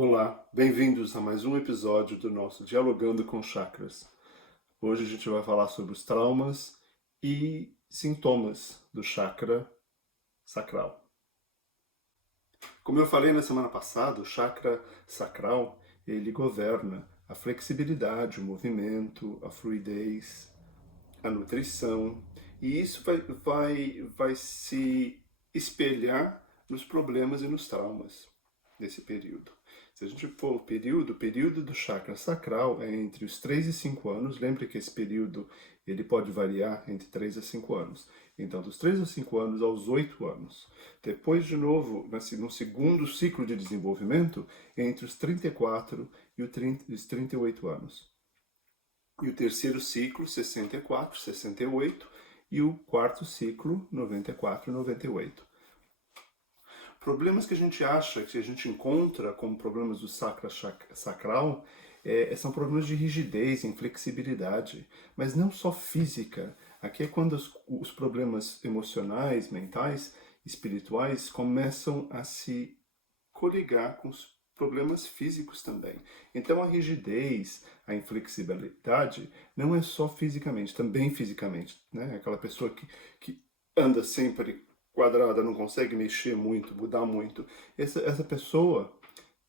Olá, bem-vindos a mais um episódio do nosso Dialogando com Chakras. Hoje a gente vai falar sobre os traumas e sintomas do chakra sacral. Como eu falei na semana passada, o chakra sacral, ele governa a flexibilidade, o movimento, a fluidez, a nutrição, e isso vai se espelhar nos problemas e nos traumas desse período. Se a gente for o período do chakra sacral é entre os 3 e 5 anos. Lembre que esse período ele pode variar entre 3 a 5 anos. Então, dos 3 a 5 anos aos 8 anos. Depois, de novo, no segundo ciclo de desenvolvimento, entre os 34 e os 38 anos. E o terceiro ciclo, 64, 68, e o quarto ciclo, 94 e 98. Problemas que a gente acha, que a gente encontra como problemas do sacral, são problemas de rigidez, inflexibilidade, mas não só física. Aqui é quando os problemas emocionais, mentais, espirituais começam a se coligar com os problemas físicos também. Então a rigidez, a inflexibilidade não é só fisicamente, também fisicamente, né? Aquela pessoa que anda sempre quadrada, não consegue mexer muito, mudar muito. Essa pessoa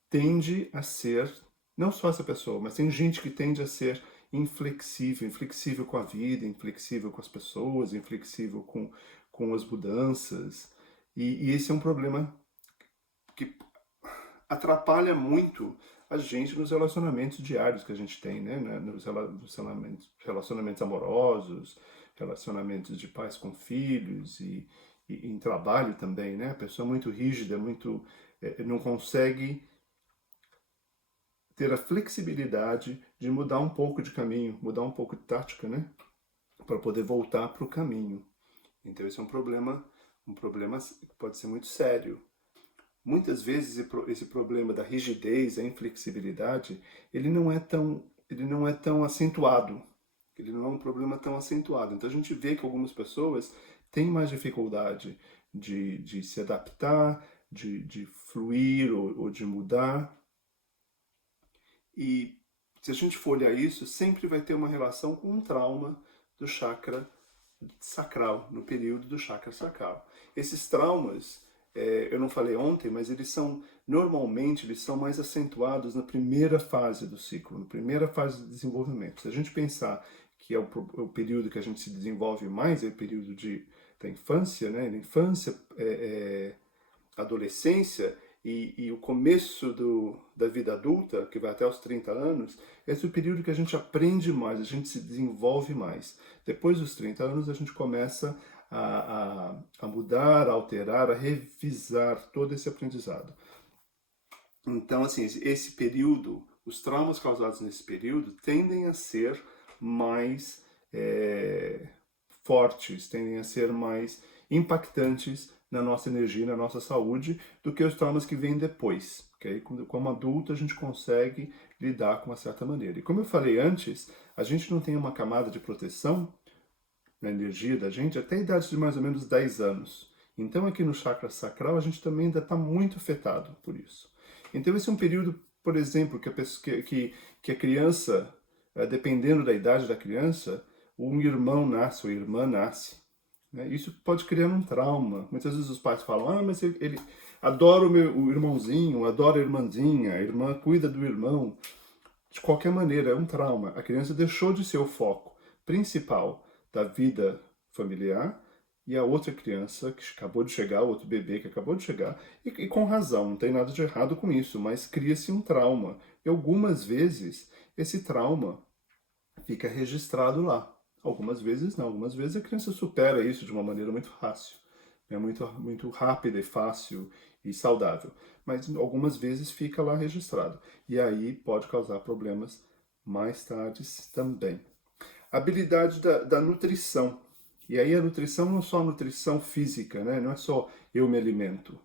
tende a ser, não só essa pessoa, mas tem gente que tende a ser inflexível com a vida, inflexível com as pessoas, inflexível com as mudanças. E esse é um problema que atrapalha muito a gente nos relacionamentos diários que a gente tem, né? Nos relacionamentos amorosos, relacionamentos de pais com filhos e em trabalho também, né? A pessoa é muito rígida, não consegue ter a flexibilidade de mudar um pouco de caminho, mudar um pouco de tática, né? Para poder voltar para o caminho. Então esse é um problema que pode ser muito sério. Muitas vezes esse problema da rigidez, a inflexibilidade, ele não é tão acentuado. Ele não é um problema tão acentuado. Então a gente vê que algumas pessoas têm mais dificuldade de se adaptar, de fluir ou de mudar. E se a gente for olhar isso, sempre vai ter uma relação com um trauma do chakra sacral, no período do chakra sacral. Esses traumas, eu não falei ontem, mas normalmente, eles são mais acentuados na primeira fase do ciclo, na primeira fase de desenvolvimento. Se a gente pensar que é o período que a gente se desenvolve mais, é o período da infância, né? Na infância, adolescência e o começo da vida adulta, que vai até os 30 anos, esse é o período que a gente aprende mais, a gente se desenvolve mais. Depois dos 30 anos, a gente começa a mudar, a alterar, a revisar todo esse aprendizado. Então, assim, esse período, os traumas causados nesse período tendem a ser mais fortes, tendem a ser mais impactantes na nossa energia, na nossa saúde, do que os traumas que vêm depois. Okay? Como adulto, a gente consegue lidar com uma certa maneira. E como eu falei antes, a gente não tem uma camada de proteção na energia da gente até a idade de mais ou menos 10 anos. Então, aqui no chakra sacral, a gente também ainda está muito afetado por isso. Então, esse é um período, por exemplo, que a criança, dependendo da idade da criança, um irmão nasce ou irmã nasce. Né? Isso pode criar um trauma. Muitas vezes os pais falam, mas ele adora o irmãozinho, adora a irmãzinha, a irmã cuida do irmão. De qualquer maneira, é um trauma. A criança deixou de ser o foco principal da vida familiar e a outra criança que acabou de chegar, outro bebê que acabou de chegar, e com razão, não tem nada de errado com isso, mas cria-se um trauma. E algumas vezes esse trauma fica registrado lá. Algumas vezes não, algumas vezes a criança supera isso de uma maneira muito fácil, muito rápida e fácil e saudável. Mas algumas vezes fica lá registrado. E aí pode causar problemas mais tarde também. Habilidade da nutrição. E aí a nutrição não é só a nutrição física, né? Não é só eu me alimento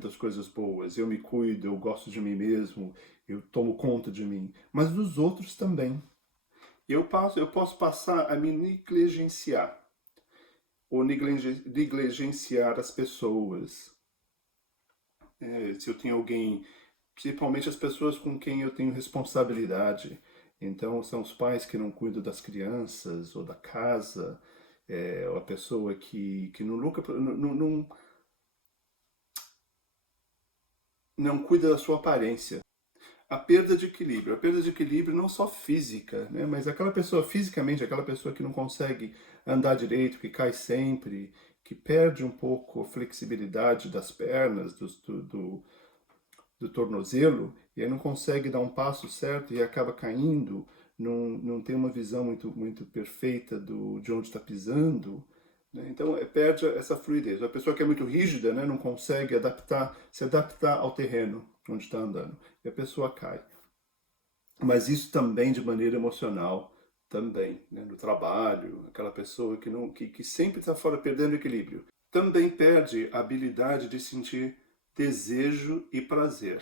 das coisas boas, eu me cuido, eu gosto de mim mesmo, eu tomo conta de mim, mas dos outros também. Eu posso passar a me negligenciar, ou negligenciar as pessoas. Se eu tenho alguém principalmente as pessoas com quem eu tenho responsabilidade. Então, são os pais que não cuidam das crianças ou da casa, ou a pessoa que não, não cuida da sua aparência. A perda de equilíbrio não só física, né, mas aquela pessoa fisicamente, aquela pessoa que não consegue andar direito, que cai sempre, que perde um pouco a flexibilidade das pernas, do tornozelo, e aí não consegue dar um passo certo e acaba caindo, não tem uma visão muito perfeita de onde está pisando, né? Então perde essa fluidez. A pessoa que é muito rígida, né, não consegue se adaptar ao terreno onde está andando, e a pessoa cai. Mas isso também de maneira emocional, também, né, no trabalho, aquela pessoa que sempre está fora, perdendo equilíbrio, também perde a habilidade de sentir desejo e prazer,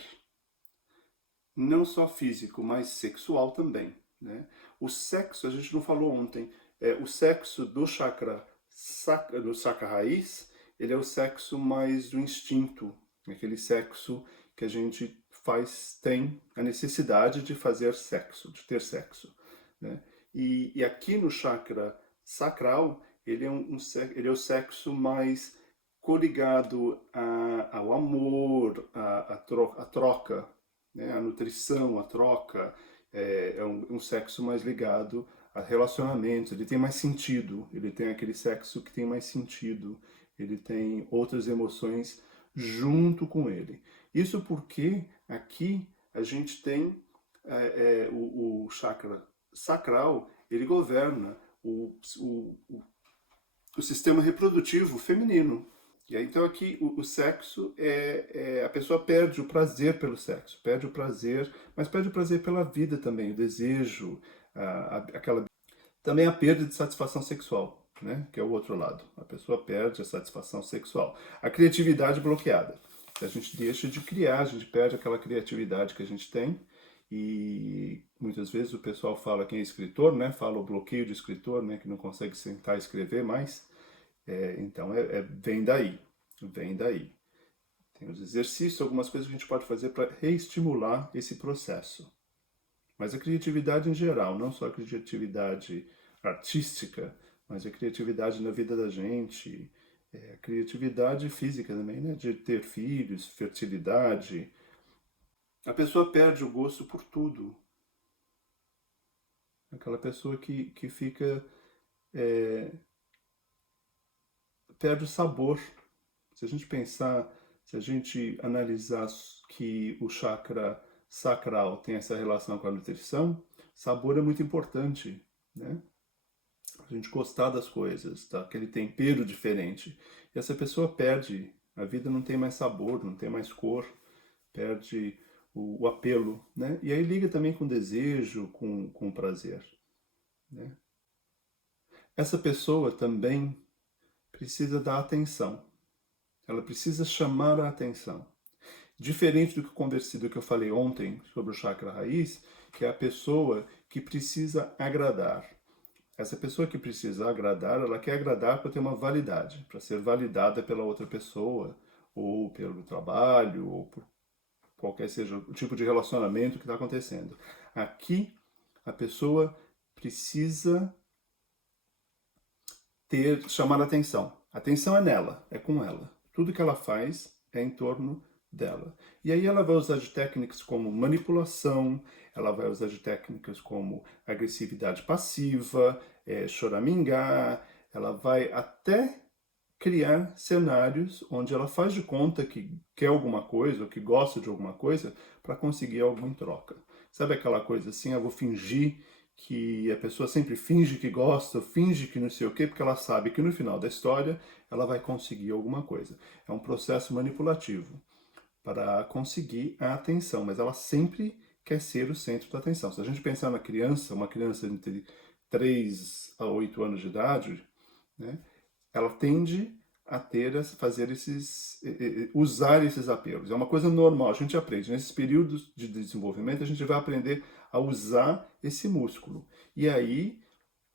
não só físico, mas sexual também, né? O sexo, a gente não falou ontem, o sexo do do chakra raiz, ele é o sexo mais do instinto, aquele sexo que a gente tem a necessidade de fazer sexo, de ter sexo, né? E aqui no chakra sacral, ele é o sexo mais coligado ao amor, à troca, né? A nutrição, a troca, é um sexo mais ligado a relacionamentos, ele tem mais sentido, ele tem aquele sexo que tem mais sentido, ele tem outras emoções junto com ele. Isso porque aqui a gente tem o chakra sacral, ele governa o sistema reprodutivo feminino. E aí, então aqui o sexo a pessoa perde o prazer pelo sexo, perde o prazer, mas perde o prazer pela vida também, o desejo, aquela também a perda de satisfação sexual, né? Que é o outro lado. A pessoa perde a satisfação sexual. A criatividade bloqueada. A gente deixa de criar, a gente perde aquela criatividade que a gente tem. E muitas vezes o pessoal fala, quem é escritor, né? Fala o bloqueio de escritor, né? Que não consegue sentar e escrever mais. Então, vem daí. Vem daí. Tem os exercícios, algumas coisas que a gente pode fazer para reestimular esse processo. Mas a criatividade em geral, não só a criatividade artística, mas a criatividade na vida da gente, a criatividade física também, né? De ter filhos, fertilidade. A pessoa perde o gosto por tudo. Aquela pessoa que fica. Perde o sabor. Se a gente pensar, se a gente analisar que o chakra sacral tem essa relação com a nutrição, sabor é muito importante, né? A gente gostar das coisas, tá? Aquele tempero diferente. E essa pessoa perde, a vida não tem mais sabor, não tem mais cor, perde o apelo, né? E aí liga também com desejo, com prazer, né? Essa pessoa também precisa dar atenção. Ela precisa chamar a atenção. Diferente do que eu falei ontem sobre o chakra raiz, que é a pessoa que precisa agradar. Essa pessoa que precisa agradar, ela quer agradar para ter uma validade, para ser validada pela outra pessoa, ou pelo trabalho, ou por qualquer seja o tipo de relacionamento que está acontecendo. Aqui, a pessoa precisa chamar a atenção. A atenção é nela, é com ela. Tudo que ela faz é em torno dela. E aí ela vai usar de técnicas como manipulação, ela vai usar de técnicas como agressividade passiva, choramingar, ela vai até criar cenários onde ela faz de conta que quer alguma coisa ou que gosta de alguma coisa para conseguir algo em troca. Sabe aquela coisa assim, eu vou fingir que a pessoa sempre finge que gosta, finge que não sei o quê, porque ela sabe que no final da história ela vai conseguir alguma coisa. É um processo manipulativo para conseguir a atenção, mas ela sempre quer ser o centro da atenção. Se a gente pensar na criança, uma criança entre 3 a 8 anos de idade, né, ela tende a usar esses apelos. É uma coisa normal, a gente aprende. Nesses períodos de desenvolvimento, a gente vai aprender a usar esse músculo. E aí,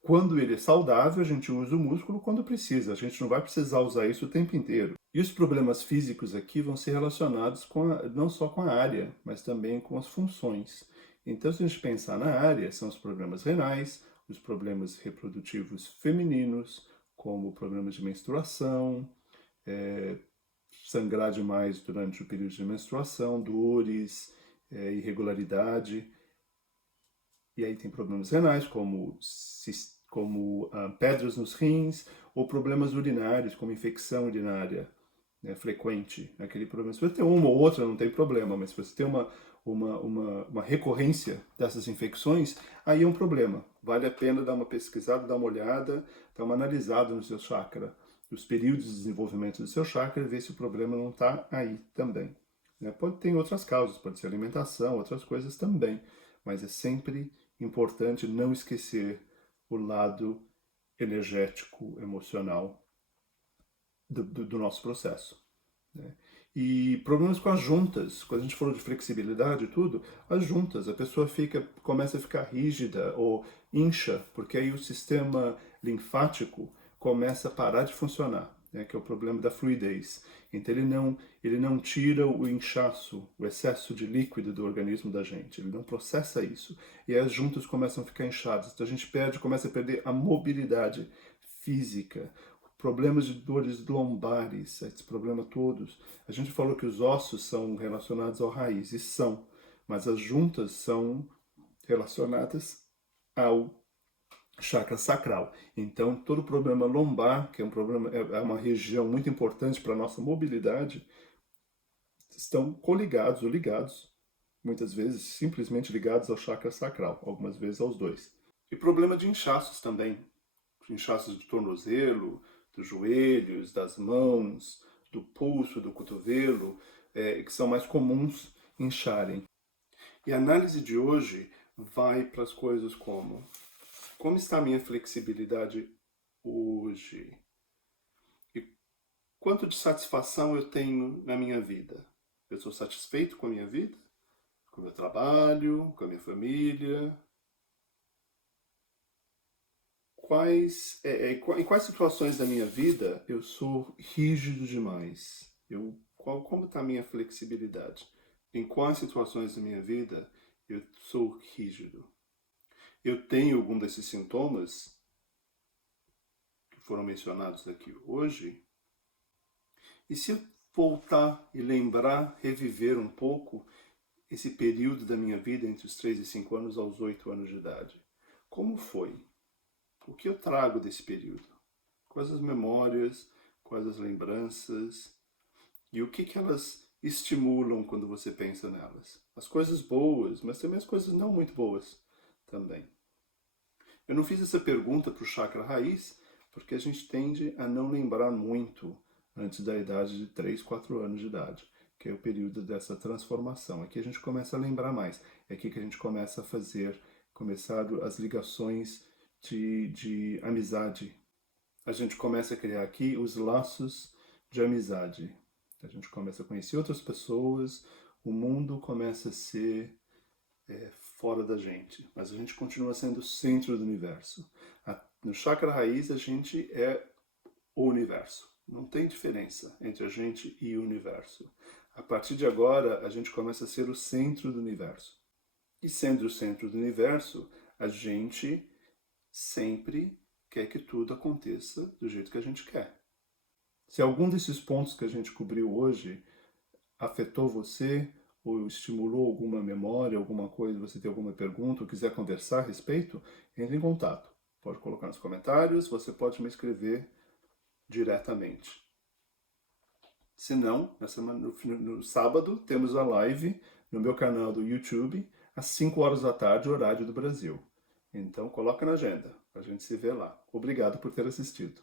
quando ele é saudável, a gente usa o músculo quando precisa. A gente não vai precisar usar isso o tempo inteiro. E os problemas físicos aqui vão ser relacionados não só com a área, mas também com as funções. Então, se a gente pensar na área, são os problemas renais, os problemas reprodutivos femininos, como problemas de menstruação, sangrar demais durante o período de menstruação, dores, irregularidade. E aí tem problemas renais, como pedras nos rins, ou problemas urinários, como infecção urinária, né, frequente. Aquele problema. Se você tem uma ou outra, não tem problema, mas se você tem uma recorrência dessas infecções, aí é um problema. Vale a pena dar uma pesquisada, dar uma olhada, dar uma analisada no seu chakra, os períodos de desenvolvimento do seu chakra, e ver se o problema não está aí também. Né? Pode ter outras causas, pode ser alimentação, outras coisas também, mas é sempre importante não esquecer o lado energético, emocional do nosso processo. Né? E problemas com as juntas, quando a gente falou de flexibilidade e tudo, as juntas, a pessoa começa a ficar rígida ou incha, porque aí o sistema linfático começa a parar de funcionar, né, que é o problema da fluidez. Então ele não tira o inchaço, o excesso de líquido do organismo da gente, ele não processa isso. E aí as juntas começam a ficar inchadas, então a gente começa a perder a mobilidade física, problemas de dores lombares, esses problemas todos. A gente falou que os ossos são relacionados ao raiz, e são, mas as juntas são relacionadas ao chakra sacral. Então, todo problema lombar, que é um problema, é uma região muito importante para a nossa mobilidade, estão coligados ou ligados, muitas vezes simplesmente ligados ao chakra sacral, algumas vezes aos dois. E problema de inchaços também, inchaços de tornozelo, dos joelhos, das mãos, do pulso, do cotovelo, que são mais comuns incharem. E a análise de hoje vai para as coisas como está a minha flexibilidade hoje? E quanto de satisfação eu tenho na minha vida? Eu sou satisfeito com a minha vida? Com o meu trabalho? Com a minha família? Em quais situações da minha vida eu sou rígido demais? Como está a minha flexibilidade? Em quais situações da minha vida eu sou rígido? Eu tenho algum desses sintomas que foram mencionados aqui hoje? E se eu voltar e lembrar, reviver um pouco esse período da minha vida entre os 3 e 5 anos aos 8 anos de idade? Como foi? O que eu trago desse período? Quais as memórias, quais as lembranças e o que elas estimulam quando você pensa nelas? As coisas boas, mas também as coisas não muito boas também. Eu não fiz essa pergunta para o chakra raiz porque a gente tende a não lembrar muito antes da idade de 3, 4 anos de idade, que é o período dessa transformação. Aqui a gente começa a lembrar mais. É aqui que a gente começa a começar as ligações de amizade. A gente começa a criar aqui os laços de amizade. A gente começa a conhecer outras pessoas, o mundo começa a ser fora da gente, mas a gente continua sendo o centro do universo. No chakra raiz a gente é o universo. Não tem diferença entre a gente e o universo. A partir de agora a gente começa a ser o centro do universo. E sendo o centro do universo, a gente sempre quer que tudo aconteça do jeito que a gente quer. Se algum desses pontos que a gente cobriu hoje afetou você, ou estimulou alguma memória, alguma coisa, você tem alguma pergunta, ou quiser conversar a respeito, entre em contato. Pode colocar nos comentários, você pode me escrever diretamente. Se não, no sábado, temos a live no meu canal do YouTube, às 5 horas da tarde, horário do Brasil. Então, coloca na agenda, a gente se vê lá. Obrigado por ter assistido.